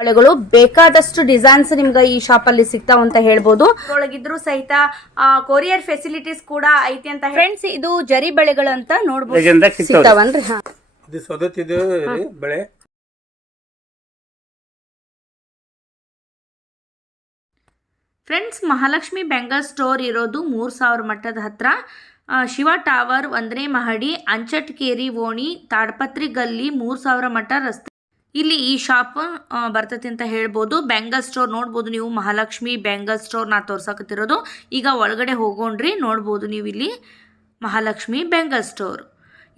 ಬಳೆಗಳು ಬೇಕಾದಷ್ಟು ಡಿಸೈನ್ಸ್ ನಿಮ್ಗೆ ಈ ಶಾಪ್ ಅಲ್ಲಿ ಸಿಗ್ತಾವ ಅಂತ ಹೇಳ್ಬೋದು. ಒಳಗಿದ್ರು ಸಹಿತ ಕೊರಿಯರ್ ಫೆಸಿಲಿಟೀಸ್ ಕೂಡ ಐತಿ ಅಂತ ಫ್ರೆಂಡ್ಸ್ ಇದು ಜರಿ ಬಳೆಗಳು ಅಂತ ನೋಡ್ಬೋದು. ಸಿಗ್ತಾವನ್ರಿ ಹಾ. ರೀ ಫ್ರೆಂಡ್ಸ್ ಮಹಾಲಕ್ಷ್ಮಿ ಬೆಂಗಲ್ ಸ್ಟೋರ್ ಇರೋದು ಮೂರು ಸಾವಿರ ಮಟ್ಟದ ಹತ್ರ. ಆ, ಶಿವ ಟವರ್ ಒಂದನೇ ಮಹಡಿ ಅಂಚಟ್ಕೇರಿ ಓಣಿ ತಾಡ್ಪತ್ರಿ ಗಲ್ಲಿ ಮೂರು ಸಾವಿರ ಮಟ್ಟ ರಸ್ತೆ ಇಲ್ಲಿ ಈ ಶಾಪ್ ಬರ್ತೈತಿ ಅಂತ ಹೇಳ್ಬೋದು. ಬ್ಯಾಂಗಲ್ ಸ್ಟೋರ್ ನೋಡ್ಬೋದು ನೀವು. ಮಹಾಲಕ್ಷ್ಮಿ ಬ್ಯಾಂಗಲ್ ಸ್ಟೋರ್ ನಾ ತೋರ್ಸಕತ್ತಿರೋದು. ಈಗ ಒಳಗಡೆ ಹೋಗೋಣ್ರಿ, ನೋಡ್ಬೋದು ನೀವು ಇಲ್ಲಿ. ಮಹಾಲಕ್ಷ್ಮಿ ಬ್ಯಾಂಗಲ್ ಸ್ಟೋರ್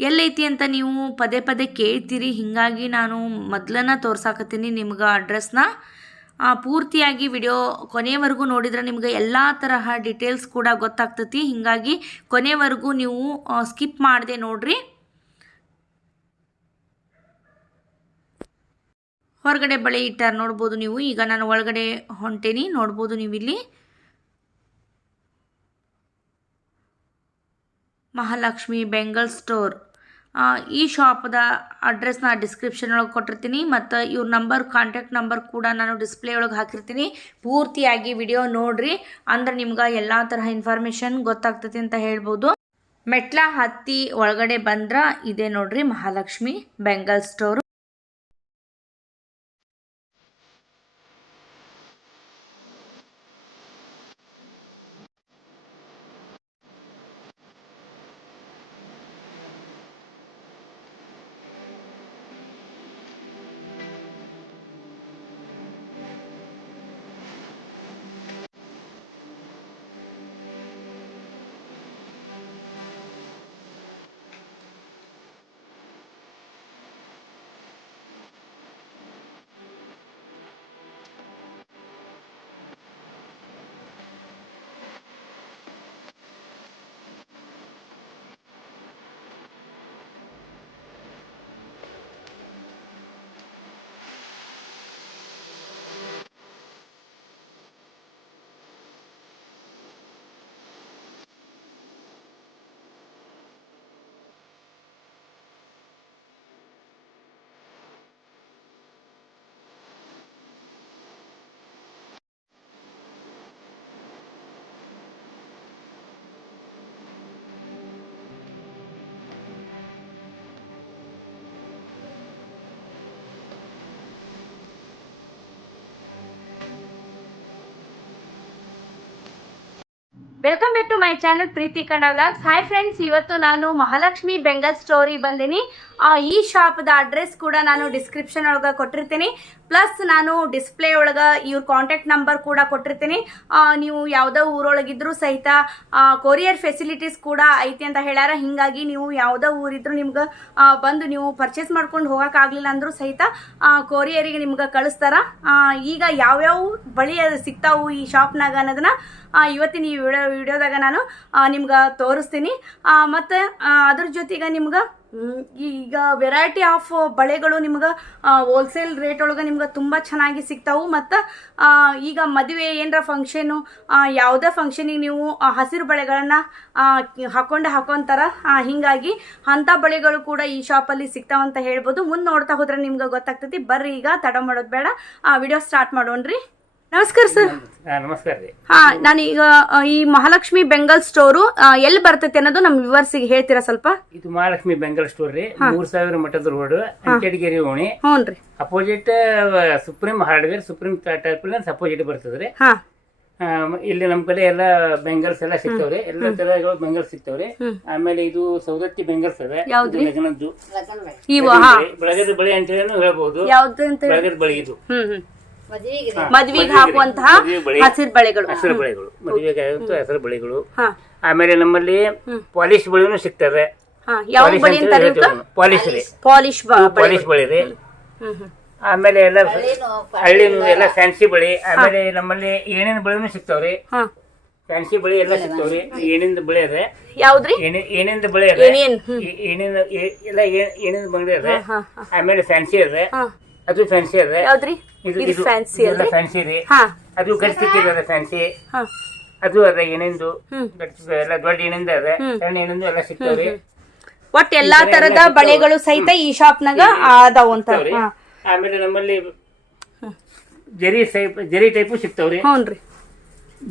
ಎಲ್ಲೈತಿ ಅಂತ ನೀವು ಪದೇ ಪದೇ ಕೇಳ್ತೀರಿ. ಹೀಗಾಗಿ ನಾನು ಮೊದಲನ್ನ ತೋರ್ಸಾಕತ್ತೀನಿ ನಿಮ್ಗೆ ಅಡ್ರೆಸ್ನ ಪೂರ್ತಿಯಾಗಿ ವಿಡಿಯೋ ಕೊನೆಯವರೆಗೂ ನೋಡಿದ್ರೆ ನಿಮ್ಗೆ ಎಲ್ಲ ತರಹ ಡೀಟೇಲ್ಸ್ ಕೂಡ ಗೊತ್ತಾಗ್ತತಿ. ಹೀಗಾಗಿ ಕೊನೆವರೆಗೂ ನೀವು ಸ್ಕಿಪ್ ಮಾಡದೆ ನೋಡ್ರಿ. ಹೊರಗಡೆ ಬಳೆ ಇಟ್ಟಾರ ನೋಡ್ಬೋದು ನೀವು. ಈಗ ನಾನು ಒಳಗಡೆ ಹೊಂಟೇನಿ, ನೋಡ್ಬೋದು ನೀವು ಇಲ್ಲಿ ಮಹಾಲಕ್ಷ್ಮಿ ಬೆಂಗಲ್ ಸ್ಟೋರ್. ಈ ಶಾಪ್ದ ಅಡ್ರೆಸ್ನ ಡಿಸ್ಕ್ರಿಪ್ಷನ್ ಒಳಗೆ ಕೊಟ್ಟಿರ್ತೀನಿ. ಮತ್ತು ಇವ್ರ ನಂಬರ್, ಕಾಂಟ್ಯಾಕ್ಟ್ ನಂಬರ್ ಕೂಡ ನಾನು ಡಿಸ್ಪ್ಲೇ ಒಳಗೆ ಹಾಕಿರ್ತೀನಿ. ಪೂರ್ತಿಯಾಗಿ ವಿಡಿಯೋ ನೋಡ್ರಿ. ಅಂದ್ರೆ ನಿಮ್ಗೆ ಎಲ್ಲ ತರಹ ಇನ್ಫಾರ್ಮೇಷನ್ ಗೊತ್ತಾಗ್ತೈತಿ ಅಂತ ಹೇಳ್ಬೋದು. ಮೆಟ್ಲ ಹತ್ತಿ ಒಳಗಡೆ ಬಂದ್ರ ಇದೆ ನೋಡ್ರಿ Mahalakshmi bangle store. Welcome back to my channel Preethi vlogs hi friends ಇವತ್ತು ನಾನು ಮಹಾಲಕ್ಷ್ಮಿ ಬೆಂಗಲ್ ಸ್ಟೋರಿ ಬಂದೀನಿ. ಆ, ಈ ಶಾಪ್ದ ಅಡ್ರೆಸ್ ಕೂಡ ನಾನು ಡಿಸ್ಕ್ರಿಪ್ಷನ್ ಒಳಗೆ ಕೊಟ್ಟಿರ್ತೀನಿ. ಪ್ಲಸ್ ನಾನು ಡಿಸ್ಪ್ಲೇ ಒಳಗೆ ಇವ್ರ ಕಾಂಟ್ಯಾಕ್ಟ್ ನಂಬರ್ ಕೂಡ ಕೊಟ್ಟಿರ್ತೀನಿ. ನೀವು ಯಾವುದೋ ಊರೊಳಗಿದ್ರು ಸಹಿತ ಕೊರಿಯರ್ ಫೆಸಿಲಿಟೀಸ್ ಕೂಡ ಐತಿ ಅಂತ ಹೇಳ್ಯಾರ. ಹಿಂಗಾಗಿ ನೀವು ಯಾವುದೋ ಊರಿದ್ರು ನಿಮ್ಗೆ ಬಂದು ನೀವು ಪರ್ಚೇಸ್ ಮಾಡ್ಕೊಂಡು ಹೋಗೋಕ್ಕಾಗಲಿಲ್ಲ ಅಂದರೂ ಸಹಿತ ಕೊರಿಯರಿಗೆ ನಿಮ್ಗೆ ಕಳಿಸ್ತಾರ. ಈಗ ಯಾವ್ಯಾವ ಬಳಿ ಸಿಗ್ತಾವು ಈ ಶಾಪ್ನಾಗ ಅನ್ನೋದನ್ನ ಇವತ್ತಿನ ಈ ವಿಡಿಯೋ ವಿಡಿಯೋದಾಗ ನಾನು ನಿಮ್ಗೆ ತೋರಿಸ್ತೀನಿ. ಮತ್ತು ಅದ್ರ ಜೊತೆಗೆ ನಿಮ್ಗೆ ಈಗ ವೆರೈಟಿ ಆಫ್ ಬಳೆಗಳು ನಿಮ್ಗೆ ಹೋಲ್ಸೇಲ್ ರೇಟ್ ಒಳಗೆ ನಿಮ್ಗೆ ತುಂಬ ಚೆನ್ನಾಗಿ ಸಿಗ್ತಾವು. ಮತ್ತು ಈಗ ಮದುವೆ ಏನರ ಫಂಕ್ಷನು ಯಾವುದೇ ಫಂಕ್ಷನಿಗೆ ನೀವು ಹಸಿರು ಬಳೆಗಳನ್ನು ಹಾಕೊಂಡು ಹಾಕೊಂತಾರ ಹೀಗಾಗಿ ಅಂಥ ಬಳೆಗಳು ಕೂಡ ಈ ಶಾಪಲ್ಲಿ ಸಿಗ್ತಾವಂತ ಹೇಳ್ಬೋದು. ಮುಂದೆ ನೋಡ್ತಾ ಹೋದ್ರೆ ನಿಮ್ಗೆ ಗೊತ್ತಾಗ್ತೈತಿ. ಬರ್ರಿ ಈಗ, ತಡ ಮಾಡೋದು ಬೇಡ. ವಿಡಿಯೋ ಸ್ಟಾರ್ಟ್ ಮಾಡೋಣ್ರಿ. ನಮಸ್ಕಾರ ಸರ್. ನಮಸ್ಕಾರ ರೀ. ಹಾ ನಾನೀಗ ಆ, ಈ ಮಹಾಲಕ್ಷ್ಮಿ ಬೆಂಗಲ್ ಸ್ಟೋರ್ ಎಲ್ಲಿ ಬರ್ತೈತೆ ಅನ್ನೋದು ನಮ್ಮ ವಿವರ್ಸಿಗೆ ಹೇಳ್ತೀರಾ ಸ್ವಲ್ಪ? ಇದು ಮಹಾಲಕ್ಷ್ಮಿ ಬೆಂಗಲ್ ಸ್ಟೋರ್ ರೀ ಮೂರ್ ಸಾವಿರ ಮಠದ ರೋಡ್ ಅಂಚಡಿಗೆರೆ ಓಣಿ. ಹ್ಞೂನ್ರಿ opposite supreme hardware supreme tarpaulins opposite ಬರ್ತದ್ರಿ ಹಾ. ಇಲ್ಲಿ ನಮ್ ಕಡೆ ಎಲ್ಲ ಬೆಂಗಲ್ಸ್ ಎಲ್ಲ ಸಿಗ್ತಾವ್ರಿ ಎಲ್ಲ ತರಗಳು ಬೆಂಗಲ್ಸ್ ಸಿಗ್ತಾವ್ರಿ ಆಮೇಲೆ ಇದು ಸೌದತ್ತಿ ಬೆಂಗಲ್ಸ್ ಅದ ಬೆಳಗದ ಬಳಿ ಅಂತ ಹೇಳಬಹುದು ಯಾವ್ದು ಅಂತ ಹೇಳಿ? ಬೆಳಗದ ಬಳಿ ಇದು. ಮದ್ವಿಗೆ ಹಾಕುವಂತಹ ಹಸಿರು ಬಳೆಗಳು. ಹಸಿರು ಬಳೆಗಳು. ಮದುವೆಗೆ ಆಗುವಂತ ಹಸಿರು ಬಳೆಗಳು. ಹಾ. ಆಮೇಲೆ ನಮ್ಮಲ್ಲಿ ಪಾಲಿಶ್ ಬಳಿನೂ ಸಿಗ್ತದೆ. ಹಾ ಯಾವ ಬಳಿ. ಅಂತಾರೆ ಪಾಲಿಶ್ ರೀ ಪಾಲಿಶ್ ಬಳೆ. ಪಾಲಿಶ್ ಬಳಿ ರೀ. ಹ್ಮ್ ಹ್ಮ್ ಆಮೇಲೆ ಎಲ್ಲ ಹಳ್ಳಿ ಎಲ್ಲ ಫ್ಯಾನ್ಸಿ ಬಳಿ. ಆಮೇಲೆ ನಮ್ಮಲ್ಲಿ ಏನೇನ್ ಬಳಿನೂ ಸಿಗ್ತಾವ್ರಿ. ಹಾ. ಫ್ಯಾನ್ಸಿ ಬಳಿ ಎಲ್ಲ ಸಿಗ್ತಾವ್ರಿ. ಏನಿಂದ ಬಳಿ ಅದೇ. ಯಾವ್ದ್ರಿ? ಏನೇ- ಏನಿಂದ ಬಳಿ ಅದೇ. ಏನೇನ್? ಹ್ಮ್. ಏ- ಏನೇನ್ ಏ- ಎಲ್ಲ ಏನಿಂದ ಏನೇನ್ ಬಂಗಡಿ ಅದ. ಹಾ ಆಮೇಲೆ ಫ್ಯಾನ್ಸಿ ಅದೇ. ಹಾ. ಅದು ಫ್ಯಾನ್ಸಿ ಅದೇ. ಯಾವ್ದ್ರಿ? ಇದು ಫ್ಯಾನ್ಸಿ ಇದೆಲ್ಲ ಫ್ಯಾನ್ಸಿ ರೀ. ಹಾ. ಅದು ಗಡ್ಸಿಕ್ಕಿ ಅದ ಫ್ಯಾನ್ಸಿ ಹಾ. ಅದು ಅದ ಏನೆಂದು? ಎಲ್ಲ ದೊಡ್ಡ ಏನಿಂದ ಅದ. ಸಣ್ಣ ಎಲ್ಲಾ ಎಲ್ಲ ಸಿಗ್ತಾವ್ರಿ ಒಟ್ ಎಲ್ಲಾ ತರದ ಬಳೆಗಳು ಸಹಿತ ಈ ಶಾಪ್ನಾಗ ಅದಾವ ಅಂತ. ಆಮೇಲೆ ನಮ್ಮಲ್ಲಿ ಜರಿ ಟೈಪ್ ಜರಿ ಟೈಪು ಸಿಗ್ತಾವ್ರಿ ಹ್ಞೂನ್ರಿ.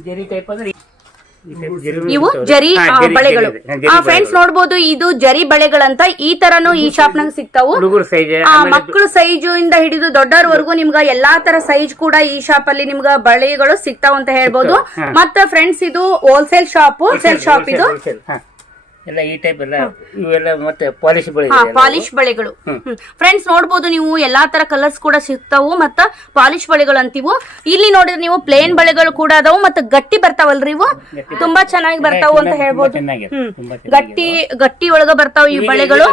ಜರಿ ಟೈಪ್ ಅಂದ್ರೆ ಇವು ಜರಿ ಬಳೆಗಳು. ಫ್ರೆಂಡ್ಸ್ ನೋಡಬಹುದು ಇದು ಜರಿ ಬಳೆಗಳಂತ ಈ ತರನು ಈ ಶಾಪ್ ನಂಗೆ ಸಿಗ್ತಾವು. ಮಕ್ಕಳು ಸೈಜು ಇಂದ ಹಿಡಿದು ದೊಡ್ಡವರವರೆಗೂ ನಿಮ್ಗ ಎಲ್ಲಾ ತರ ಸೈಜ್ ಕೂಡ ಈ ಶಾಪ್ ಅಲ್ಲಿ ನಿಮ್ಗ ಬಳೆಗಳು ಸಿಗ್ತಾವ ಅಂತ ಹೇಳ್ಬೋದು. ಮತ್ತ ಫ್ರೆಂಡ್ಸ್ ಇದು ಹೋಲ್ಸೇಲ್ ಶಾಪ್ ಹೋಲ್ಸೇಲ್ ಶಾಪ್ ಇದು. ಎಲ್ಲ ಈ ಟೈಪ್ ಎಲ್ಲ ಇವೆಲ್ಲ ಮತ್ತೆ ಪಾಲಿಶ್ ಬಳೆ ಪಾಲಿಶ್ ಬಳೆಗಳು. ಫ್ರೆಂಡ್ಸ್ ನೋಡ್ಬೋದು ನೀವು ಎಲ್ಲಾ ತರ ಕಲರ್ಸ್ ಕೂಡ ಸಿಗ್ತಾವು ಮತ್ತ ಪಾಲಿಶ್ ಬಳೆಗಳು ಅಂತೀವು. ಇಲ್ಲಿ ನೋಡಿದ್ರೆ ನೀವು ಪ್ಲೇನ್ ಬಳೆಗಳು ಕೂಡ ಅದಾವು ಮತ್ತ ಗಟ್ಟಿ ಬರ್ತಾವಲ್ರಿ ಇವು. ತುಂಬಾ ಚೆನ್ನಾಗಿ ಬರ್ತಾವು ಅಂತ ಹೇಳ್ಬೋದು. ಗಟ್ಟಿ ಗಟ್ಟಿ ಒಳಗ ಬರ್ತಾವ ಈ ಬಳೆಗಳು.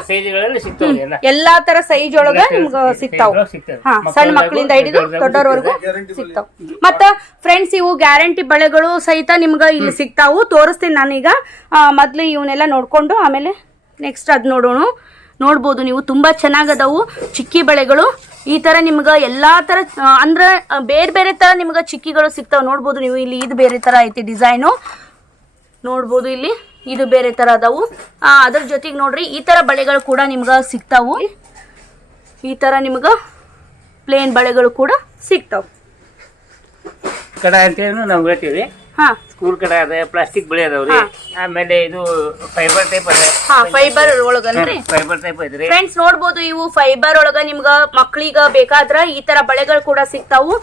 ಎಲ್ಲ ತರ ಸೈಜ್ ಒಳಗ ನಿಮ್ಗ ಸಿಗ್ತಾವ. ಸಣ್ಣ ಮಕ್ಕಳಿಂದ ಹಿಡಿದು ದೊಡ್ಡವರ್ಗು ಸಿಗ್ತಾವ. ಮತ್ತ ಫ್ರೆಂಡ್ಸ್ ಇವು ಗ್ಯಾರಂಟಿ ಬಳೆಗಳು ಸಹಿತ ನಿಮ್ಗ ಇಲ್ಲಿ ಸಿಗ್ತಾವು. ತೋರಿಸ್ತೀನಿ ನಾನೀಗ. ಮೊದ್ಲು ಇವನ್ನೆಲ್ಲ ನೋಡ್ಕೊಂಡು ಆಮೇಲೆ ನೆಕ್ಸ್ಟ್ ಅದು ನೋಡೋಣ. ನೋಡ್ಬೋದು ನೀವು, ತುಂಬ ಚೆನ್ನಾಗದವು ಚಿಕ್ಕಿ ಬಳೆಗಳು. ಈ ಥರ ನಿಮ್ಗೆ ಎಲ್ಲ ಥರ ಅಂದ್ರೆ ಬೇರೆ ಬೇರೆ ಥರ ನಿಮ್ಗೆ ಚಿಕ್ಕಿಗಳು ಸಿಗ್ತಾವೆ. ನೋಡ್ಬೋದು ನೀವು ಇಲ್ಲಿ ಇದು ಬೇರೆ ಥರ ಐತಿ ಡಿಸೈನು. ನೋಡ್ಬೋದು ಇಲ್ಲಿ ಇದು ಬೇರೆ ಥರ ಅದಾವು. ಅದ್ರ ಜೊತೆಗೆ ನೋಡ್ರಿ, ಈ ಥರ ಬಳೆಗಳು ಕೂಡ ನಿಮ್ಗೆ ಸಿಗ್ತಾವು. ಈ ಥರ ನಿಮ್ಗೆ ಪ್ಲೇನ್ ಬಳೆಗಳು ಕೂಡ ಸಿಗ್ತಾವೆ. ಕಡ ಅಂತೇಳಿ ನಾವು ಹೇಳ್ತೀವಿ. ಹಾ. ಸ್ಕೂಲ್ ಕಡೆ ಅದ ಪ್ಲಾಸ್ಟಿಕ್ ಬಳೆ ಅದಾವ್ರಿ ಆಮೇಲೆ ಇದು ಫೈಬರ್ ಟೈಪ್ ಅದ. ಹಾ ಫೈಬರ್ ಒಳಗನ್ರಿ? ಫೈಬರ್ ಟೈಪ್ ಐತ್ರಿ. ಫ್ರೆಂಡ್ಸ್ ನೋಡ್ಬೋದು ಇವು ಫೈಬರ್ ಒಳಗ ನಿಮ್ಗ ಮಕ್ಳಿಗ ಬೇಕಾದ್ರ ಈ ತರ ಬಳೆಗಳು ಕೂಡ ಸಿಗ್ತಾವು.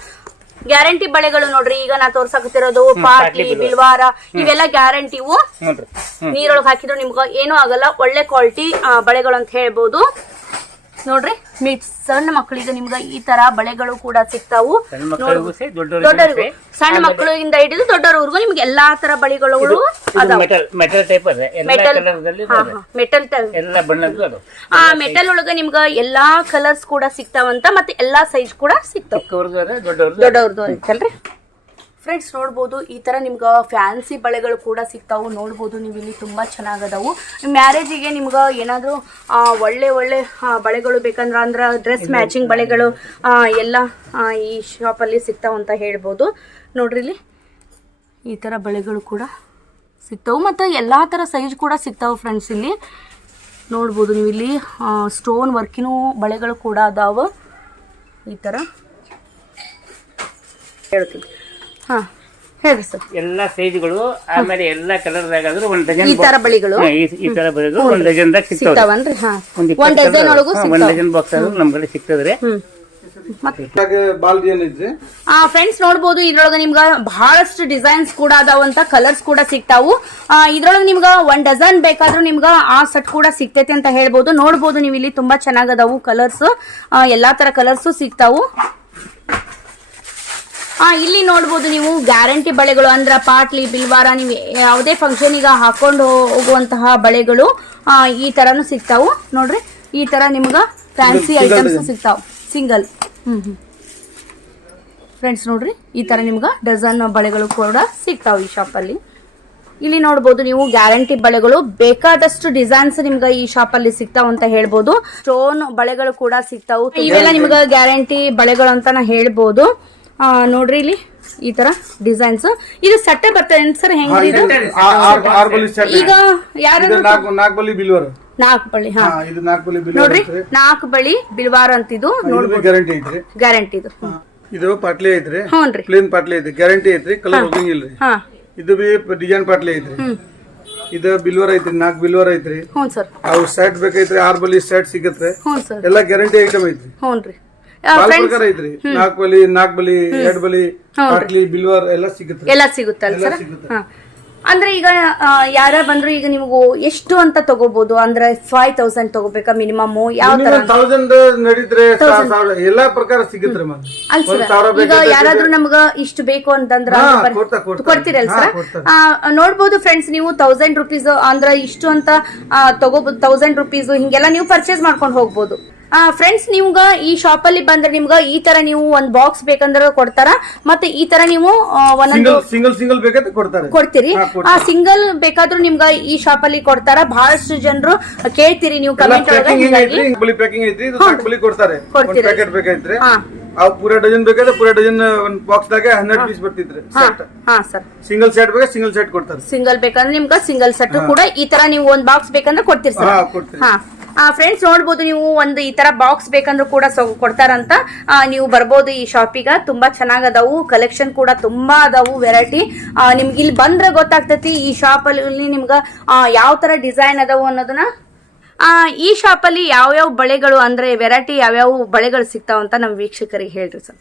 ಗ್ಯಾರಂಟಿ ಬಳೆಗಳು ನೋಡ್ರಿ ಈಗ ನಾ ತೋರ್ಸಕತ್ತಿರೋದು ಪಾಟ್ಲಿ ಬಿಲ್ವಾರ ಇವೆಲ್ಲ ಗ್ಯಾರಂಟಿ ಇವು. ನೀರೊಳಗೆ ಹಾಕಿದ್ರು ನಿಮ್ಗ ಏನೂ ಆಗಲ್ಲ ಒಳ್ಳೆ ಕ್ವಾಲಿಟಿ ಬಳೆಗಳು ಅಂತ ಹೇಳ್ಬೋದು. ನೋಡ್ರಿ. ಸಣ್ಣ ಮಕ್ಕಳಿಗೆ ನಿಮ್ಗೆ ಈ ತರ ಬಳೆಗಳು ಕೂಡ ಸಿಗ್ತಾವು. ದೊಡ್ಡವರಿಗೂ ಸಣ್ಣ ಮಕ್ಕಳಿಂದ ಹಿಡಿದು ದೊಡ್ಡವರವರೆಗೂ ನಿಮ್ಗೆ ಎಲ್ಲಾ ತರ ಬಳೆಗಳು ಮೆಟಲ್ ಮೆಟಲ್ ಟೈಪ್ ಆ ಮೆಟಲ್ ಒಳಗ ನಿಮ್ಗ ಎಲ್ಲಾ ಕಲರ್ಸ್ ಕೂಡ ಸಿಗ್ತಾವಂತ ಮತ್ತೆ ಎಲ್ಲಾ ಸೈಜ್ ಕೂಡ ಸಿಗ್ತಾವ. ದೊಡ್ಡವರದು ದೊಡ್ಡವ್ರದ್ದು ಐತಲ್ರಿ ಫ್ರೆಂಡ್ಸ್ ನೋಡ್ಬೋದು. ಈ ಥರ ನಿಮ್ಗೆ ಫ್ಯಾನ್ಸಿ ಬಳೆಗಳು ಕೂಡ ಸಿಗ್ತಾವೆ. ನೋಡ್ಬೋದು ನೀವು ಇಲ್ಲಿ ತುಂಬ ಚೆನ್ನಾಗದವು. ಮ್ಯಾರೇಜಿಗೆ ನಿಮ್ಗೆ ಏನಾದರೂ ಒಳ್ಳೆ ಒಳ್ಳೆ ಬಳೆಗಳು ಬೇಕಂದ್ರೆ ಅಂದ್ರೆ ಡ್ರೆಸ್ ಮ್ಯಾಚಿಂಗ್ ಬಳೆಗಳು ಎಲ್ಲ ಈ ಶಾಪಲ್ಲಿ ಸಿಗ್ತಾವೆ ಅಂತ ಹೇಳ್ಬೋದು. ನೋಡ್ರಿ ಇಲ್ಲಿ. ಈ ಥರ ಬಳೆಗಳು ಕೂಡ ಸಿಗ್ತಾವು ಮತ್ತು ಎಲ್ಲ ಥರ ಸೈಜ್ ಕೂಡ ಸಿಗ್ತಾವೆ ಫ್ರೆಂಡ್ಸ್ ಇಲ್ಲಿ. ನೋಡ್ಬೋದು ನೀವು ಇಲ್ಲಿ ಸ್ಟೋನ್ ವರ್ಕಿನೂ ಬಳೆಗಳು ಕೂಡ ಅದಾವ. ಈ ಥರ ಹೇಳ್ತೀನಿ. ಹಾಂ ಸರ್. ಎಲ್ಲ ಸೈಜ್ಗಳು ಆಮೇಲೆ ಎಲ್ಲ ಕಲರ್ ಆದ್ರೂ ಒಂದ್ ಡಜನ್ ಈ ತರ ಬಳಿಗಳು ಈ ತರ ಬಳೆಗಳು ಒಂದ್ ಡಜನ್ದಾಗ ಸಿಗ್ತಾವ್ರಿ. ಸಿಗ್ತಾವನ್ರಿ ಹಾ. ಒಂದ್ ಒಂದ್ ಡಜನ್ ಒಳಗೂ ಒಂದ್ ಸಿಗ್ತಾವ. ಡಜನ್ ಬಾಕ್ಸ್ ಆದ್ರೂ ನಮ್ ಕಡೆ ಸಿಗ್ತದ್ರಿ. ಹ್ಮ್. ಹಾಗೆ ಬಾಲ್ದಿ ಏನಿದ್ರಿ? ಆ ಫ್ರೆಂಡ್ಸ್ ನೋಡಬಹುದು ಇದ್ರೊಳಗ ನಿಮ್ಗ ಬಹಳಷ್ಟು ಡಿಸೈನ್ಸ್ ಕೂಡ ಅದಾವಂತ ಕಲರ್ಸ್ ಕೂಡ ಸಿಗ್ತಾವು. ಇದ್ರೊಳಗ ನಿಮ್ಗ ಒಂದ್ ಡಜನ್ ಬೇಕಾದ್ರೂ ನಿಮ್ಗ ಆ ಸೆಟ್ ಕೂಡ ಸಿಗ್ತೈತೆ ಅಂತ ಹೇಳ್ಬಹುದು ನೋಡಬಹುದು ನೀವು ಇಲ್ಲಿ ತುಂಬಾ ಚೆನ್ನಾಗದಾವು ಕಲರ್ಸ್ ಎಲ್ಲಾ ತರ ಕಲರ್ಸು ಸಿಗ್ತಾವು. ಆ ಇಲ್ಲಿ ನೋಡ್ಬೋದು ನೀವು ಗ್ಯಾರಂಟಿ ಬಳೆಗಳು ಅಂದ್ರ ಪಾಟ್ಲಿ ಬಿಲ್ವಾರ ನೀವು ಯಾವುದೇ ಫಂಕ್ಷನ್ ಈಗ ಹಾಕೊಂಡು ಹೋಗುವಂತಹ ಬಳೆಗಳು ಆ, ಈ ತರನು ಸಿಗ್ತಾವು. ನೋಡ್ರಿ ಈ ತರ ನಿಮ್ಗ ಫ್ಯಾನ್ಸಿ ಐಟಮ್ಸ್ ಸಿಗ್ತಾವ. ಸಿಂಗಲ್ ಹ್ಮ್ ಹ್ಮ್. ಫ್ರೆಂಡ್ಸ್ ನೋಡ್ರಿ ಈ ತರ ನಿಮ್ಗ ಡಜನ್ ಬಳೆಗಳು ಕೂಡ ಸಿಗ್ತಾವ ಈ ಶಾಪಲ್ಲಿ ಇಲ್ಲಿ ನೋಡ್ಬೋದು ನೀವು ಗ್ಯಾರಂಟಿ ಬಳೆಗಳು ಬೇಕಾದಷ್ಟು ಡಿಸೈನ್ಸ್ ನಿಮ್ಗೆ ಈ ಶಾಪ್ ಅಲ್ಲಿ ಸಿಗ್ತಾವ ಅಂತ ಹೇಳ್ಬೋದು. ಸ್ಟೋನ್ ಬಳೆಗಳು ಕೂಡ ಸಿಗ್ತಾವು. ಇವೆಲ್ಲ ನಿಮ್ಗೆ ಗ್ಯಾರಂಟಿ ಬಳೆಗಳು ಅಂತ ನಾ ಹೇಳ್ಬೋದು. ನೋಡ್ರಿ ಇಲ್ಲಿ ಈ ತರ ಡಿಸೈನ್ಸ್ ಇದು ಸಟ್ಟೆ ಬರ್ತದೆ ಸರ್ ಹೆಂಗ್ರಿ ಇದು? ಸೆಟ್ ಈಗ ಯಾರು ನಾಲ್ಕು ಬಳಿ ಹಾ. ನೋಡ್ರಿ ನಾಲ್ಕು ಬಳಿ ಬಿಲ್ವಾರ ಅಂತ ಇದು ಗ್ಯಾರಂಟಿ ಐತ್ರಿ. ಗ್ಯಾರಂಟಿ ಇದು. ಇದು ಪಾಟ್ಲಿ ಐತ್ರಿ. ಹೌನ್ರಿ ಪ್ಲೇನ್ ಪಾಟ್ಲಿ ಐತ್ರಿ. ಗ್ಯಾರಂಟಿ ಐತ್ರಿ ಕಲರ್ ಹೋಗಂಗಿಲ್ರಿ ಹಾ. ಇದು ಬಿ ಡಿಸೈನ್ ಪಾಟ್ಲಿ ಐತ್ರಿ. ಇದು ಬಿಲ್ವರ್ ಐತ್ರಿ ನಾಲ್ಕು ಬಿಲ್ವರ್ ಐತ್ರಿ. ಹ್ಞೂ ಸರ್. ಅವು ಸೆಟ್ ಬೇಕೈತ್ರಿ ಆರ್ ಬಲಿ ಸೆಟ್ ಸಿಗತ್ರಿ ಸರ್. ಎಲ್ಲ ಗ್ಯಾರಂಟಿ ಐಟಮ್ ಐತ್ರಿ. ಹ್ಞೂ ಪ್ರಕಾರ ಐತ್ರಿ ನಾಲ್ಕು ಬಲಿ ನಾಲ್ಕು ಬಲಿ ಎರಡ್ ಬಲಿ ಪಾಟ್ಲಿ ಬಿಲ್ವರ್ ಎಲ್ಲ ಸಿಗತ್ರಿ ಎಲ್ಲ ಸಿಗುತ್ತಲ್ಲ ಸರ್? ಹಾ. ಅಂದ್ರೆ ಈಗ ಯಾರ ಬಂದ್ರು ಈಗ ನೀವು ಎಷ್ಟು ಅಂತ ತಗೋಬಹುದು ಅಂದ್ರೆ ಫೈವ್ ತೌಸಂಡ್ ತಗೋಬೇಕಾ ಮಿನಿಮಮ್ ಯಾವ ತರ ಮಿನಿಮಮ್ ತೌಸಂಡ್ ನಡೀತ್ರೆ ಸಾ- ಸಾವಿರ ಎಲ್ಲಾ ಪ್ರಕಾರ ಸಿಗತ್ರಿ ಮತ್ತೆ ಅಲ್ಲ ಒಂದ್ ಸರ್ ಸಾವಿರ ಈಗ ಬೇಕಾದ್ರೆ ಯಾರಾದ್ರೂ ನಮ್ಗ ಇಷ್ಟು ಬೇಕು ಅಂತಂದ್ರ ಕೊಡ್ತೀರಲ್ ಬರ್- ಕೊಡ್ತಾ- ಕೊಡ್ತಾರೆ. ಕೊಡ್ತೀರಲ್ಲ ಹಾ, ಸರ್? ಕೊಡ್ತಾರೆ. ನೋಡ್ಬೋದು ಫ್ರೆಂಡ್ಸ್ ನೀವು ತೌಸಂಡ್ ರುಪೀಸ್ ಅಂದ್ರೆ ಇಷ್ಟು ಅಂತ ಆ, ತಗೋಬಹುದು ತೌಸಂಡ್ ರುಪೀಸ್ ಹಿಂಗೆಲ್ಲ ನೀವು ಪರ್ಚೇಸ್ ಮಾಡ್ಕೊಂಡು ಹೋಗ್ಬೋದು. ಫ್ರೆಂಡ್ಸ್ ನಿಮ್ಗ ಈ ಶಾಪ್ ಅಲ್ಲಿ ಬಂದ್ರೆ ನಿಮ್ಗ ಈ ತರ ನೀವು ಒಂದ್ ಬಾಕ್ಸ್ ಬೇಕಂದ್ರೆ ಕೊಡ್ತಾರ. ಮತ್ತೆ ಈ ತರ ನೀವು ಒಂದೊಂದು ಸಿಂಗಲ್ ಸಿಂಗಲ್ ಬೇಕಾದ್ರೆ ಕೊಡ್ತಾರೆ. ಕೊಡ್ತೀರಿ. ಆ ಸಿಂಗಲ್ ಬೇಕಾದ್ರೂ ನಿಮ್ಗ ಈ ಶಾಪ್ ಅಲ್ಲಿ ಕೊಡ್ತಾರ. ಬಹಳಷ್ಟು ಜನರು ಕೇಳ್ತೀರಿ ನೀವು ಕಮೆಂಟ್ ಒಳಗೆ. ಕೊಡ್ತಾರೆ. ಅವ್ ಪೂರಾ ಡಜನ್ ಬೇಕಾದ್ರೆ ಪೂರಾ ಡಜನ್ ಒಂದ್ ಬಾಕ್ಸ್ ದಾಗ ಹನ್ನೆರಡು ಪೀಸ್ ಬರ್ತಿದ್ರೆ ಹಾ ಹಾ ಸರ್. ಸಿಂಗಲ್ ಸೆಟ್ ಬೇಕಾದ್ರೆ ಸಿಂಗಲ್ ಸೆಟ್ ಕೊಡ್ತಾರೆ. ಸಿಂಗಲ್ ಬೇಕಂದ್ರೆ ನಿಮ್ಗೆ ಸಿಂಗಲ್ ಸೆಟ್ ಕೂಡ ಈ ತರ ನೀವು ಒಂದ್ ಬಾಕ್ಸ್ ಬೇಕಂದ್ರೆ ಕೊಡ್ತೀರಿ ಹಾ ಸರ್ ಕೊಡ್ತೀರಿ. ಹಾ. ಫ್ರೆಂಡ್ಸ್ ನೋಡ್ಬೋದು ನೀವು ಒಂದು ಈ ತರ ಬಾಕ್ಸ್ ಬೇಕಂದ್ರೂ ಕೂಡ ಸೊ ಕೊಡ್ತಾರಂತ. ಆ, ನೀವು ಬರ್ಬೋದು ಈ ಶಾಪಿಗ ತುಂಬಾ ಚೆನ್ನಾಗ್ ಅದಾವು ಕಲೆಕ್ಷನ್ ಕೂಡ ತುಂಬಾ ಅದಾವು ವೆರೈಟಿ ನಿಮ್ಗೆ ಇಲ್ಲಿ ಬಂದ್ರೆ ಗೊತ್ತಾಗ್ತೈತಿ ಈ ಶಾಪ್ ಅಲ್ಲಿ ನಿಮ್ಗ ಯಾವ ತರ ಡಿಸೈನ್ ಅದಾವು ಅನ್ನೋದನ್ನ. ಈ ಶಾಪ್ ಅಲ್ಲಿ ಯಾವ್ಯಾವ ಬಳೆಗಳು ಅಂದ್ರೆ ವೆರೈಟಿ ಯಾವ್ಯಾವ ಬಳೆಗಳು ಸಿಗ್ತಾವ ಅಂತ ನಮ್ ವೀಕ್ಷಕರಿಗೆ ಹೇಳ್ರಿ ಸರ್.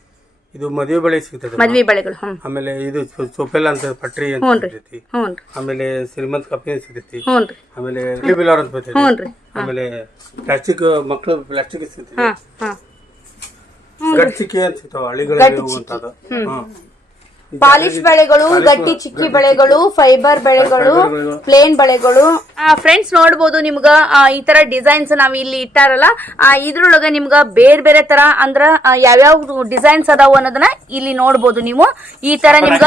ಇದು ಮದುವೆ ಬಳೆ ಸಿಗ್ತದೆ ಮದುವೆ ಬಳೆಗಳು ಆಮೇಲೆ ಇದು ಸೋಫೆಲ್ ಸೊಪೆಲ್ಲ ಅಂತ ಪಟ್ರಿ ಅಂತ ಹ್ಞೂನ್ರಿ. ಸಿಗ್ತೈತಿ. ಹ್ಞೂನ್ರಿ. ಆಮೇಲೆ ಶ್ರೀಮಂತ ಕಪ್ಪಿ ಸಿಗ್ತೈತಿ. ಹ್ಞೂನ್ರಿ. ಆಮೇಲೆ ಬಿಲಾರ್ ಅಂತ ಬರ್ತೈತಿ. ಹ್ಞೂನ್ರಿ ಆಮೇಲೆ ಪ್ಲಾಸ್ಟಿಕ್ ಮಕ್ಕಳು ಪ್ಲಾಸ್ಟಿಕ್ ಸಿಗ್ತೈತಿ. ಹ ಹ. ಗಡ್ಚಿಕೆ ಅಂತ ಸಿಗ್ತಾವ ಹಳಿಗಳು ಅಂತದ ಪಾಲಿಶ್ ಬಳೆಗಳು ಗಟ್ಟಿ ಚಿಕ್ಕಿ ಬಳೆಗಳು ಫೈಬರ್ ಬಳೆಗಳು ಪ್ಲೇನ್ ಬಳೆಗಳು. ಫ್ರೆಂಡ್ಸ್ ನೋಡಬಹುದು ನಿಮ್ಗ ಆ, ಈ ತರ ಡಿಸೈನ್ಸ್ ನಾವ್ ಇಲ್ಲಿ ಇಟ್ಟಾರಲ್ಲ ಆ, ಇದ್ರೊಳಗ ನಿಮ್ಗ ಬೇರೆ ಬೇರೆ ತರ ಅಂದ್ರ ಯಾವ್ಯಾವ ಡಿಸೈನ್ಸ್ ಅದಾವ ಅನ್ನೋದನ್ನ ಇಲ್ಲಿ ನೋಡಬಹುದು ನೀವು. ಈ ತರ ನಿಮ್ಗ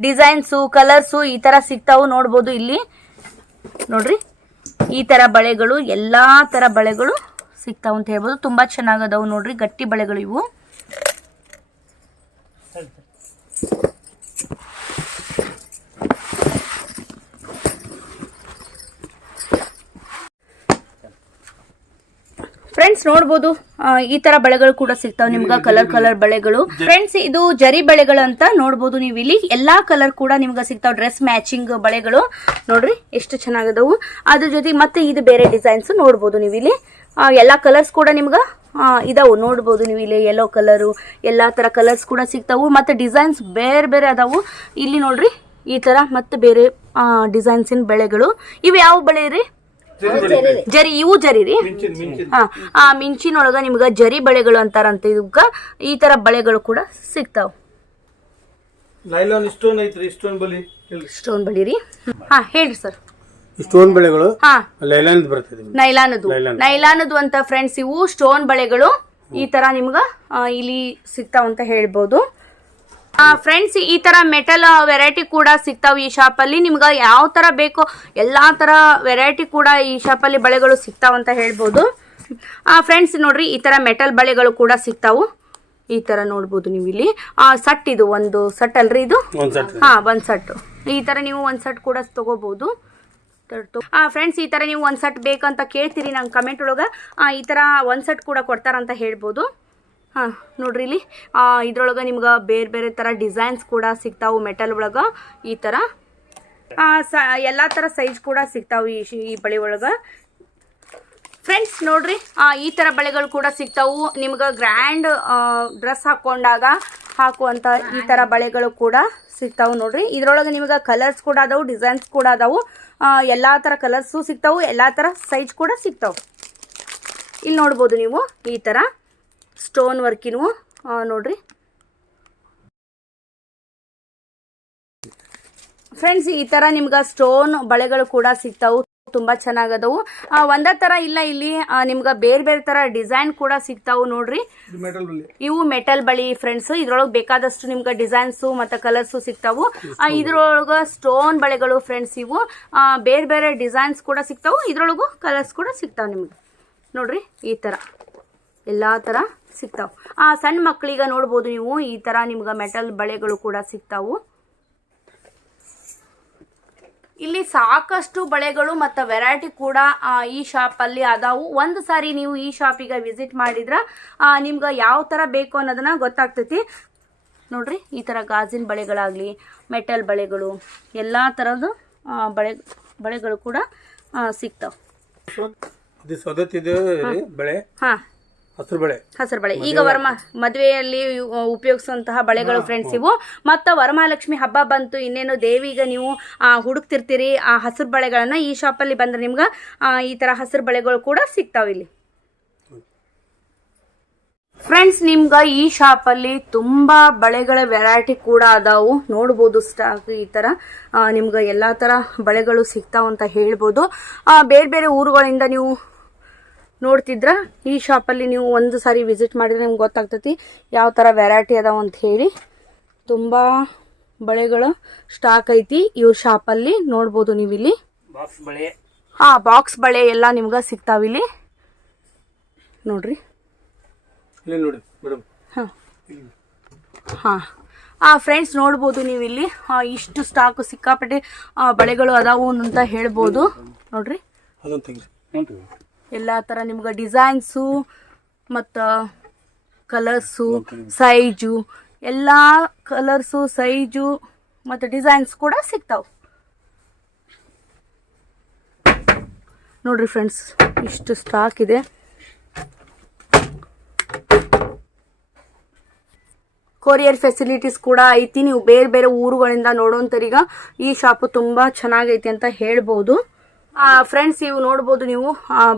ಡಿಸೈನ್ಸು ಕಲರ್ಸು ಈ ತರ ಸಿಗ್ತಾವು ನೋಡ್ಬೋದು ಇಲ್ಲಿ. ನೋಡ್ರಿ ಈ ತರ ಬಳೆಗಳು ಎಲ್ಲಾ ತರ ಬಳೆಗಳು ಸಿಗ್ತಾವ ಅಂತ ಹೇಳ್ಬೋದು. ತುಂಬಾ ಚೆನ್ನಾಗದಾವು ನೋಡ್ರಿ ಗಟ್ಟಿ ಬಳೆಗಳು ಇವು. ಫ್ರೆಂಡ್ಸ್ ನೋಡ್ಬೋದು. ಈ ತರ ಬಳೆಗಳು ಕೂಡ ಸಿಗ್ತಾವ. ನಿಮ್ಗೆ ಕಲರ್ ಕಲರ್ ಬಳೆಗಳು. ಫ್ರೆಂಡ್ಸ್ ಇದು ಜರಿ ಬಳೆಗಳು ಅಂತ ನೋಡ್ಬೋದು ನೀವು ಇಲ್ಲಿ. ಎಲ್ಲಾ ಕಲರ್ ಕೂಡ ನಿಮ್ಗೆ ಸಿಗ್ತಾವ. ಡ್ರೆಸ್ ಮ್ಯಾಚಿಂಗ್ ಬಳೆಗಳು. ನೋಡ್ರಿ ಎಷ್ಟು ಚೆನ್ನಾಗದವು. ಅದ್ರ ಜೊತೆ ಮತ್ತೆ ಇದು ಬೇರೆ ಡಿಸೈನ್ಸ್ ನೋಡ್ಬೋದು ನೀವು ಇಲ್ಲಿ. ಎಲ್ಲಾ ಕಲರ್ಸ್ ಕೂಡ ನಿಮ್ಗ ಇದಾವು. ನೋಡ್ಬೋದು ನೀವು ಇಲ್ಲಿ ಯೆಲ್ಲೋ ಕಲರು ಎಲ್ಲ ತರ ಕಲರ್ಸ್ ಕೂಡ ಸಿಗ್ತಾವು. ಮತ್ತೆ ಡಿಸೈನ್ಸ್ ಬೇರೆ ಬೇರೆ ಅದಾವು. ಇಲ್ಲಿ ನೋಡ್ರಿ ಈ ತರ ಮತ್ತೆ ಬೇರೆ ಡಿಸೈನ್ಸಿನ ಬೆಳೆಗಳು. ಇವು ಯಾವ ಬಳೆ ರೀ? ಜರಿ ಇವು ಜರಿ ರೀ? ಹಾ ಮಿಂಚಿನೊಳಗ ನಿಮ್ಗ ಜರಿ ಬಳೆಗಳು ಅಂತಾರಂತ ಇದಕ್ಕ ಈ ತರ ಬಳೆಗಳು ಕೂಡ ಸಿಗ್ತಾವ. ಸ್ಟೋನ್ ಬಳಿ ರೀ? ಹಾ ಹೇಳ್ರಿ ಸರ್. ಸ್ಟೋನ್ ಬಳೆಗಳು ಹಾ. ಲೈಲಾಂಡ್ ಬರ್ತದೆ ನೈಲಾನದು ನೈಲಾನ್. ನೈಲಾನದು ಅಂತ ಫ್ರೆಂಡ್ಸ್ ಇವು. ಸ್ಟೋನ್ ಬಳೆಗಳು ಈ ತರ ನಿಮ್ಗ ಇಲ್ಲಿ ಸಿಗ್ತಾವ ಅಂತ ಹೇಳ್ಬೋದು. ಫ್ರೆಂಡ್ಸ್ ಈ ತರ ಮೆಟಲ್ ವೆರೈಟಿ ಕೂಡ ಸಿಗ್ತಾವ ಈ ಶಾಪ್ ಅಲ್ಲಿ. ನಿಮ್ಗ ಯಾವ ತರ ಬೇಕೋ ಎಲ್ಲಾ ತರ ವೆರೈಟಿ ಕೂಡ ಈ ಶಾಪ್ ಅಲ್ಲಿ ಬಳೆಗಳು ಸಿಗ್ತಾವ ಅಂತ ಆ ಫ್ರೆಂಡ್ಸ್ ನೋಡ್ರಿ ಈ ತರ ಮೆಟಲ್ ಬಳೆಗಳು ಕೂಡ ಸಿಗ್ತಾವು. ಈ ತರ ನೋಡ್ಬೋದು ನೀವು ಇಲ್ಲಿ. ಆ ಸಟ್ ಇದು ಒಂದು ಸಟ್ ಅಲ್ರಿ ಇದು? ಹಾ ಒಂದ್ ಸಟ್. ಈ ತರ ನೀವು ಒಂದ್ ಸಟ್ ಕೂಡ ತಗೋಬಹುದು ಆ ಫ್ರೆಂಡ್ಸ್ ಈ ತರ ನೀವು ಒಂದು ಸೆಟ್ ಬೇಕಂತ ಕೇಳ್ತೀರಿ ನಂಗೆ ಕಮೆಂಟ್ ಒಳಗ. ಈ ತರ ಒಂದು ಸೆಟ್ ಕೂಡ ಕೊಡ್ತಾರಂತ ಹೇಳ್ಬೋದು. ಹಾ ನೋಡ್ರಿ ಇಲ್ಲಿ. ಇದ್ರೊಳಗೆ ನಿಮ್ಗೆ ಬೇರೆ ಬೇರೆ ತರ ಡಿಸೈನ್ಸ್ ಕೂಡ ಸಿಗ್ತಾವೆ ಮೆಟಲ್ ಒಳಗ ಈ ಆ, ಸ ಎಲ್ಲಾ ಥರ ಸೈಜ್ ಕೂಡ ಸಿಗ್ತಾವೆ ಈ ಈ ಬಳಿ ಒಳಗ. ಫ್ರೆಂಡ್ಸ್ ನೋಡ್ರಿ ಈ ತರ ಬಳೆಗಳು ಕೂಡ ಸಿಗ್ತಾವು. ನಿಮ್ಗೆ ಗ್ರ್ಯಾಂಡ್ ಡ್ರೆಸ್ ಹಾಕೊಂಡಾಗ ಹಾಕುವಂತ ಈ ತರ ಬಳೆಗಳು ಕೂಡ ಸಿಗ್ತಾವು ನೋಡ್ರಿ. ಇದ್ರೊಳಗೆ ನಿಮ್ಗೆ ಕಲರ್ಸ್ ಕೂಡ ಅದಾವು ಡಿಸೈನ್ಸ್ ಕೂಡ ಅದಾವು. ಎಲ್ಲಾ ತರ ಕಲರ್ಸು ಸಿಗ್ತಾವು, ಎಲ್ಲಾ ತರ ಸೈಜ್ ಕೂಡ ಸಿಗ್ತಾವು. ಇಲ್ಲಿ ನೋಡ್ಬೋದು ನೀವು ಈ ತರ ಸ್ಟೋನ್ ವರ್ಕಿನವು ನೋಡ್ರಿ. ಫ್ರೆಂಡ್ಸ್ ಈ ತರ ನಿಮ್ಗೆ ಸ್ಟೋನ್ ಬಳೆಗಳು ಕೂಡ ಸಿಗ್ತಾವು. ತುಂಬಾ ಚೆನ್ನಾಗದವು. ಒಂದ ತರ ಇಲ್ಲ ಇಲ್ಲಿ ನಿಮ್ಗ ಬೇರೆ ಬೇರೆ ತರ ಡಿಸೈನ್ ಕೂಡ ಸಿಗ್ತಾವು ನೋಡ್ರಿ. ಇವು ಮೆಟಲ್ ಬಳಿ ಫ್ರೆಂಡ್ಸ್ ಇದ್ರೊಳಗೆ ಬೇಕಾದಷ್ಟು ನಿಮ್ಗೆ ಡಿಸೈನ್ಸ್ ಮತ್ತೆ ಕಲರ್ಸ್ ಸಿಗ್ತಾವು. ಇದ್ರೊಳಗ ಸ್ಟೋನ್ ಬಳೆಗಳು ಫ್ರೆಂಡ್ಸ್ ಇವು. ಬೇರೆ ಬೇರೆ ಡಿಸೈನ್ಸ್ ಕೂಡ ಸಿಗ್ತಾವು. ಇದ್ರೊಳಗು ಕಲರ್ಸ್ ಕೂಡ ಸಿಗ್ತಾವ ನಿಮ್ಗೆ. ನೋಡ್ರಿ ಈ ತರ. ಎಲ್ಲಾ ತರ ಸಿಗ್ತಾವ. ಆ ಸಣ್ಣ ಮಕ್ಕಳಿಗೆ ನೋಡ್ಬೋದು ನೀವು ಈ ತರ ನಿಮ್ಗೆ ಮೆಟಲ್ ಬಳೆಗಳು ಕೂಡ ಸಿಗ್ತಾವು. ಇಲ್ಲಿ ಸಾಕಷ್ಟು ಬಳೆಗಳು ಮತ್ತು ವೆರೈಟಿ ಕೂಡ ಈ ಶಾಪಲ್ಲಿ ಅದಾವು. ಒಂದು ಸಾರಿ ನೀವು ಈ ಶಾಪಿಗೆ ವಿಸಿಟ್ ಮಾಡಿದ್ರೆ ನಿಮ್ಗೆ ಯಾವ ಥರ ಬೇಕು ಅನ್ನೋದನ್ನ ಗೊತ್ತಾಗ್ತೈತಿ. ನೋಡ್ರಿ ಈ ಥರ ಗಾಜಿನ ಬಳೆಗಳಾಗಲಿ ಮೆಟಲ್ ಬಳೆಗಳು ಎಲ್ಲ ಥರದ್ದು ಬಳೆ ಬಳೆಗಳು ಕೂಡ ಸಿಗ್ತಾವೆ. ಬೆಳೆ. ಹಾಂ. ಹಸಿರು ಬಳೆ. ಹಸಿರು ಬಳೆ. ಈಗ ವರ್ಮ ಮದುವೆಯಲ್ಲಿ ಉಪಯೋಗಿಸುವಂತಹ ಬಳೆಗಳು ಫ್ರೆಂಡ್ಸ್ ಇವು. ಮತ್ತು ವರಮಹಾಲಕ್ಷ್ಮಿ ಹಬ್ಬ ಬಂತು. ಇನ್ನೇನು ದೇವಿಗ ನೀವು ಹುಡುಕ್ತಿರ್ತೀರಿ ಆ ಹಸಿರು ಬಳೆಗಳನ್ನ ಈ ಶಾಪಲ್ಲಿ ಬಂದ್ರೆ ನಿಮ್ಗೆ ಈ ಥರ ಹಸಿರು ಬಳೆಗಳು ಕೂಡ ಸಿಗ್ತಾವೆ ಇಲ್ಲಿ. ಫ್ರೆಂಡ್ಸ್ ನಿಮ್ಗೆ ಈ ಶಾಪಲ್ಲಿ ತುಂಬ ಬಳೆಗಳ ವೆರೈಟಿ ಕೂಡ ಅದಾವು. ನೋಡ್ಬೋದು ಸ್ಟಾಕ್ ಈ ಥರ ನಿಮ್ಗೆ ಎಲ್ಲ ಥರ ಬಳೆಗಳು ಸಿಗ್ತಾವಂತ ಹೇಳ್ಬೋದು. ಆ, ಬೇರೆ ಬೇರೆ ಊರುಗಳಿಂದ ನೀವು ನೋಡ್ತಿದ್ರ? ಈ ಶಾಪಲ್ಲಿ ನೀವು ಒಂದು ಸಾರಿ ವಿಸಿಟ್ ಮಾಡಿದ್ರೆ ನಿಮ್ಗೆ ಗೊತ್ತಾಗ್ತೈತಿ. ಯಾವ ಥರ ವೆರೈಟಿ ಅದಾವ ಅಂತ ಹೇಳಿ. ತುಂಬ ಬಳೆಗಳು ಸ್ಟಾಕ್ ಐತಿ ಇವ್ರ ಶಾಪಲ್ಲಿ. ನೋಡ್ಬೋದು ನೀವು ಇಲ್ಲಿ ಬಾಕ್ಸ್ ಬಳೆ. ಹಾಂ ಬಾಕ್ಸ್ ಬಳೆ ಎಲ್ಲ ನಿಮ್ಗೆ ಸಿಗ್ತಾವಿಲ್ಲಿ ನೋಡ್ರಿ. ಇಲ್ಲಿ ನೋಡಿ ಹಾ. ಹಾಂ. ಹಾಂ ಆ ಫ್ರೆಂಡ್ಸ್ ನೋಡ್ಬೋದು ನೀವು ಇಲ್ಲಿ ಇಷ್ಟು ಸ್ಟಾಕ್ ಸಿಕ್ಕಾಪಟ್ಟೆ ಬಳೆಗಳು ಅದಾವು ಅಂತ ಹೇಳ್ಬೋದು. ನೋಡ್ರಿ. ಎಲ್ಲ ಥರ ನಿಮ್ಗೆ ಡಿಸೈನ್ಸು ಮತ್ತು ಕಲರ್ಸು, ಸೈಜು, ಎಲ್ಲ ಕಲರ್ಸು, ಸೈಜು ಮತ್ತು ಡಿಸೈನ್ಸ್ ಕೂಡ ಸಿಗ್ತಾವೆ. ನೋಡ್ರಿ ಫ್ರೆಂಡ್ಸ್, ಇಷ್ಟು ಸ್ಟಾಕ್ ಇದೆ. ಕೊರಿಯರ್ ಫೆಸಿಲಿಟೀಸ್ ಕೂಡ ಐತಿ. ನೀವು ಬೇರೆ ಬೇರೆ ಊರುಗಳಿಂದ ನೋಡೋಂಥರೀಗ ಈ ಶಾಪು ತುಂಬ ಚೆನ್ನಾಗೈತಿ ಅಂತ ಹೇಳ್ಬೋದು. ಫ್ರೆಂಡ್ಸ್ ಇವು ನೋಡ್ಬೋದು ನೀವು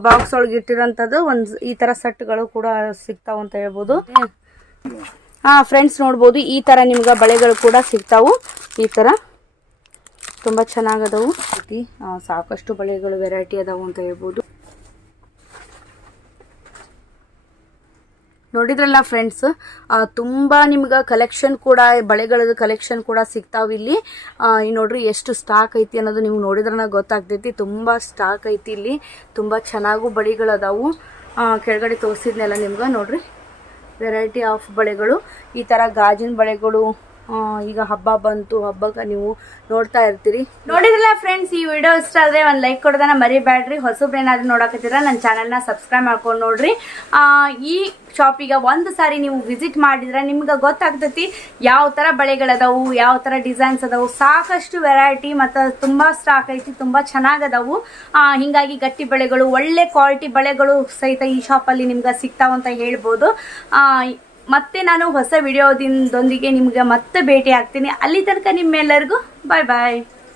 ಬಾಕ್ಸ್ ಒಳಗೆ ಇಟ್ಟಿರೋಂಥದ್ದು ಒಂದು ಈ ಥರ ಸೆಟ್ಗಳು ಕೂಡ ಸಿಗ್ತಾವು ಅಂತ ಹೇಳ್ಬೋದು. ಹಾಂ ಫ್ರೆಂಡ್ಸ್ ನೋಡ್ಬೋದು ಈ ಥರ ನಿಮ್ಗೆ ಬಳೆಗಳು ಕೂಡ ಸಿಗ್ತಾವು. ಈ ಥರ ತುಂಬ ಚೆನ್ನಾಗದವು. ಸಾಕಷ್ಟು ಬಳೆಗಳು ವೆರೈಟಿ ಅದಾವು ಅಂತ ಹೇಳ್ಬೋದು. ನೋಡಿದ್ರಲ್ಲ ಫ್ರೆಂಡ್ಸ್ ತುಂಬ ನಿಮ್ಗೆ ಕಲೆಕ್ಷನ್ ಕೂಡ ಬಳೆಗಳದ್ದು ಕಲೆಕ್ಷನ್ ಕೂಡ ಸಿಗ್ತಾವೆ ಇಲ್ಲಿ. ಈ ನೋಡ್ರಿ ಎಷ್ಟು ಸ್ಟಾಕ್ ಐತಿ ಅನ್ನೋದು ನಿಮ್ಗೆ ನೋಡಿದ್ರನ ಗೊತ್ತಾಗ್ತೈತಿ. ತುಂಬ ಸ್ಟಾಕ್ ಐತಿ ಇಲ್ಲಿ. ತುಂಬ ಚೆನ್ನಾಗೂ ಬಳೆಗಳು ಅದಾವು. ಕೆಳಗಡೆ ತೋರಿಸಿದ್ನೆಲ್ಲ ನಿಮ್ಗೆ ನೋಡ್ರಿ. ವೆರೈಟಿ ಆಫ್ ಬಳೆಗಳು. ಈ ಥರ ಗಾಜಿನ ಬಳೆಗಳು ಈಗ ಹಬ್ಬ ಬಂತು, ಹಬ್ಬಕ್ಕೆ ನೀವು ನೋಡ್ತಾ ಇರ್ತೀರಿ. ನೋಡಿದ್ರಲ್ಲ ಫ್ರೆಂಡ್ಸ್ ಈ ವಿಡಿಯೋ ಇಷ್ಟ ಆದ್ರೆ ಒಂದು ಲೈಕ್ ಕೊಡೋದನ್ನ ಮರಿಬೇಡ್ರಿ. ಹೊಸಬ್ರೇನಾದ್ರೂ ನೋಡಕತ್ತೀರ ನನ್ನ ಚಾನಲ್ನ ಸಬ್ಸ್ಕ್ರೈಬ್ ಮಾಡ್ಕೊಂಡು ನೋಡ್ರಿ. ಈ ಶಾಪಿಗೆ ಒಂದು ಸಾರಿ ನೀವು ವಿಸಿಟ್ ಮಾಡಿದ್ರೆ ನಿಮ್ಗೆ ಗೊತ್ತಾಗ್ತೈತಿ ಯಾವ ಥರ ಬಳೆಗಳದಾವು ಯಾವ ಥರ ಡಿಸೈನ್ಸ್ ಅದಾವು. ಸಾಕಷ್ಟು ವೆರೈಟಿ ಮತ್ತು ತುಂಬ ಸ್ಟಾಕ್ ಐತಿ, ತುಂಬ ಚೆನ್ನಾಗದಾವು ಹಿಂಗಾಗಿ ಗಟ್ಟಿ ಬಳೆಗಳು, ಒಳ್ಳೆ ಕ್ವಾಲಿಟಿ ಬಳೆಗಳು ಸಹಿತ ಈ ಶಾಪಲ್ಲಿ ನಿಮ್ಗೆ ಸಿಗ್ತಾವಂತ ಹೇಳ್ಬೋದು. ಮತ್ತೆ ನಾನು ಹೊಸ ವಿಡಿಯೋದಿಂದೊಂದಿಗೆ ನಿಮ್ಗೆ ಮತ್ತೆ ಭೇಟಿ ಆಗ್ತೀನಿ ಅಲ್ಲಿ ತನಕ ನಿಮ್ಮೆಲ್ಲರಿಗೂ ಬಾಯ್ ಬಾಯ್